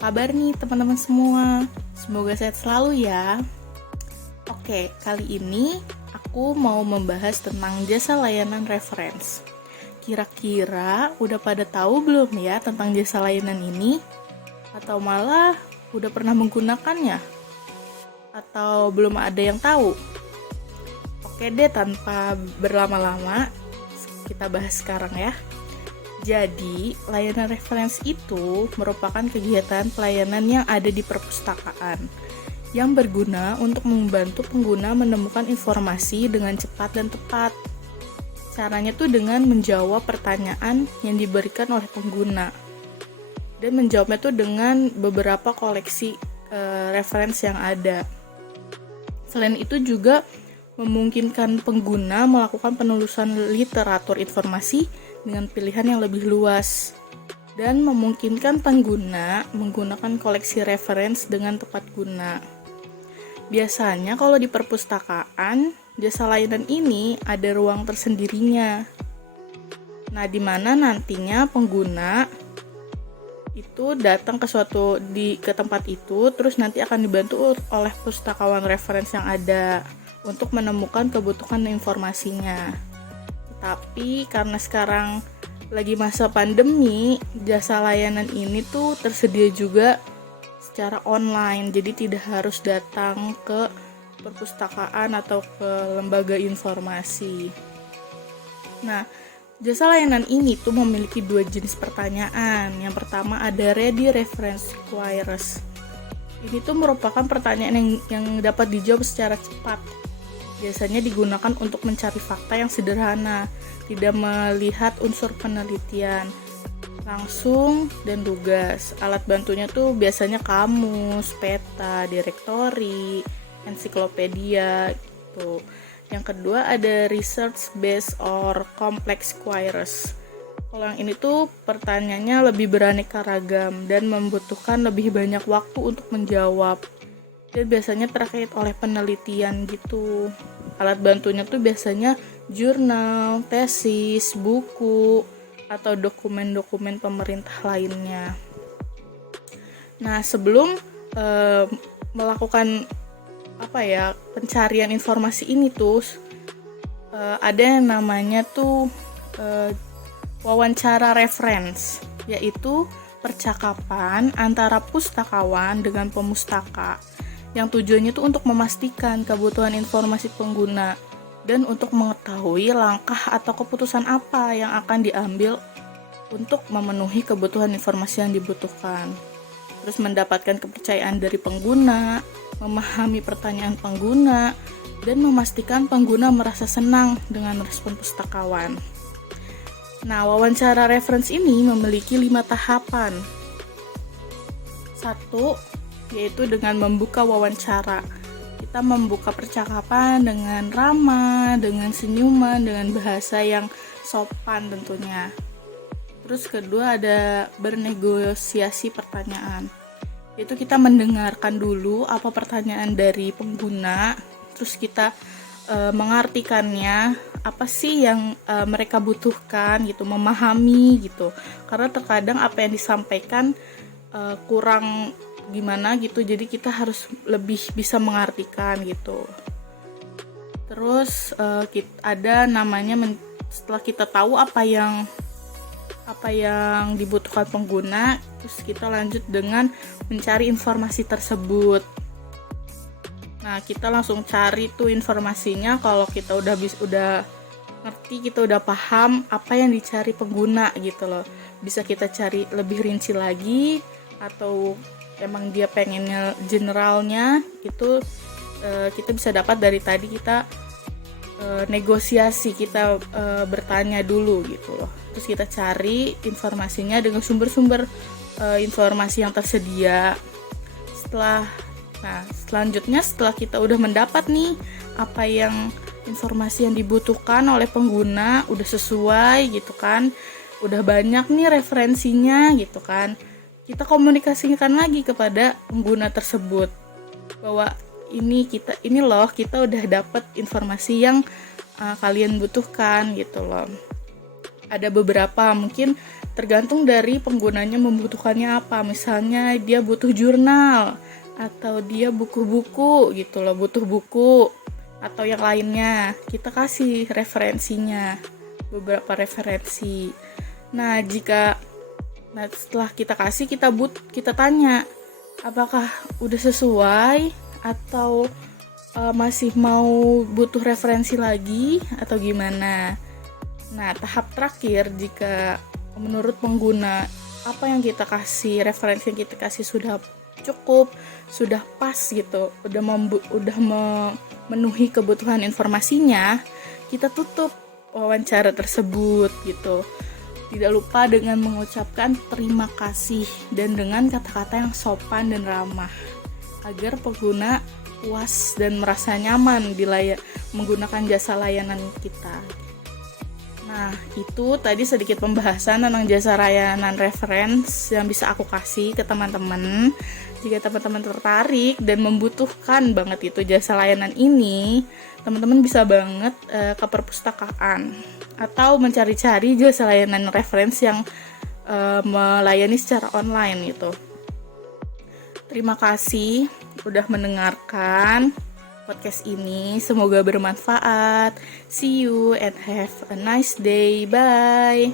kabar nih teman-teman semua? Semoga sehat selalu ya. Oke, kali ini aku mau membahas tentang jasa layanan reference. Kira-kira udah pada tahu belum ya tentang jasa layanan ini? Atau malah udah pernah menggunakannya? Atau belum ada yang tahu? Oke deh, tanpa berlama-lama, kita bahas sekarang ya. Jadi, layanan reference itu merupakan kegiatan pelayanan yang ada di perpustakaan yang berguna untuk membantu pengguna menemukan informasi dengan cepat dan tepat. Caranya tuh dengan menjawab pertanyaan yang diberikan oleh pengguna. Dan menjawabnya tuh dengan beberapa koleksi reference yang ada. Selain itu juga memungkinkan pengguna melakukan penelusuran literatur informasi dengan pilihan yang lebih luas dan memungkinkan pengguna menggunakan koleksi reference dengan tepat guna. Biasanya kalau di perpustakaan, jasa layanan ini ada ruang tersendirinya. Nah, di mana nantinya pengguna itu datang ke tempat itu, terus nanti akan dibantu oleh pustakawan reference yang ada untuk menemukan kebutuhan informasinya. Tapi karena sekarang lagi masa pandemi, jasa layanan ini tuh tersedia juga secara online, jadi tidak harus datang ke perpustakaan atau ke lembaga informasi. Nah, jasa layanan ini tuh memiliki dua jenis pertanyaan. Yang pertama ada Ready Reference Queries. Ini tuh merupakan pertanyaan yang dapat dijawab secara cepat. Biasanya digunakan untuk mencari fakta yang sederhana, tidak melihat unsur penelitian, langsung dan tugas. Alat bantunya tuh biasanya kamus, peta, direktori, ensiklopedia gitu. Yang kedua ada research based or complex queries. Kalau yang ini tuh pertanyaannya lebih beraneka ragam dan membutuhkan lebih banyak waktu untuk menjawab. Dan biasanya terkait oleh penelitian gitu. Alat bantunya tuh biasanya jurnal, tesis, buku, atau dokumen-dokumen pemerintah lainnya. Nah, sebelum melakukan pencarian informasi ini tuh ada yang namanya tuh wawancara reference, yaitu percakapan antara pustakawan dengan pemustaka yang tujuannya itu untuk memastikan kebutuhan informasi pengguna dan untuk mengetahui langkah atau keputusan apa yang akan diambil untuk memenuhi kebutuhan informasi yang dibutuhkan. Terus mendapatkan kepercayaan dari pengguna, memahami pertanyaan pengguna, dan memastikan pengguna merasa senang dengan respon pustakawan. Nah, wawancara reference ini memiliki 5 tahapan. 1. Yaitu dengan membuka wawancara. Kita membuka percakapan dengan ramah, dengan senyuman, dengan bahasa yang sopan tentunya. Terus kedua ada bernegosiasi pertanyaan. Yaitu kita mendengarkan dulu apa pertanyaan dari pengguna, terus kita mengartikannya, apa sih yang mereka butuhkan gitu, memahami gitu. Karena terkadang apa yang disampaikan kurang gimana gitu, jadi kita harus lebih bisa mengartikan gitu. Terus ada namanya setelah kita tahu apa yang dibutuhkan pengguna, terus kita lanjut dengan mencari informasi tersebut. Nah, kita langsung cari tuh informasinya. Kalau kita udah ngerti, kita udah paham apa yang dicari pengguna gitu loh. Bisa kita cari lebih rinci lagi, atau emang dia pengennya generalnya itu kita bisa dapat dari tadi kita negosiasi, kita bertanya dulu gitu loh. Terus kita cari informasinya dengan sumber-sumber informasi yang tersedia. Selanjutnya setelah kita udah mendapat nih apa yang informasi yang dibutuhkan oleh pengguna, udah sesuai gitu kan, udah banyak nih referensinya gitu kan, kita komunikasikan lagi kepada pengguna tersebut bahwa kita udah dapat informasi yang kalian butuhkan gitu loh. Ada beberapa, mungkin tergantung dari penggunanya membutuhkannya apa. Misalnya dia butuh jurnal, atau dia buku-buku gitu loh, butuh buku, atau yang lainnya. Kita kasih referensinya, beberapa referensi. Nah, setelah kita kasih, kita tanya, apakah udah sesuai, atau masih mau butuh referensi lagi, atau gimana. Nah, tahap terakhir, jika menurut pengguna apa yang kita kasih, referensi yang kita kasih sudah cukup, sudah pas gitu, udah memenuhi kebutuhan informasinya, kita tutup wawancara tersebut gitu. Tidak lupa dengan mengucapkan terima kasih dan dengan kata-kata yang sopan dan ramah, agar pengguna puas dan merasa nyaman menggunakan jasa layanan kita. Nah, itu tadi sedikit pembahasan tentang jasa layanan reference yang bisa aku kasih ke teman-teman. Jika teman-teman tertarik dan membutuhkan banget itu jasa layanan ini, teman-teman bisa banget ke perpustakaan atau mencari-cari jasa layanan reference yang melayani secara online gitu. Terima kasih udah mendengarkan podcast ini, semoga bermanfaat. See you and have a nice day. Bye.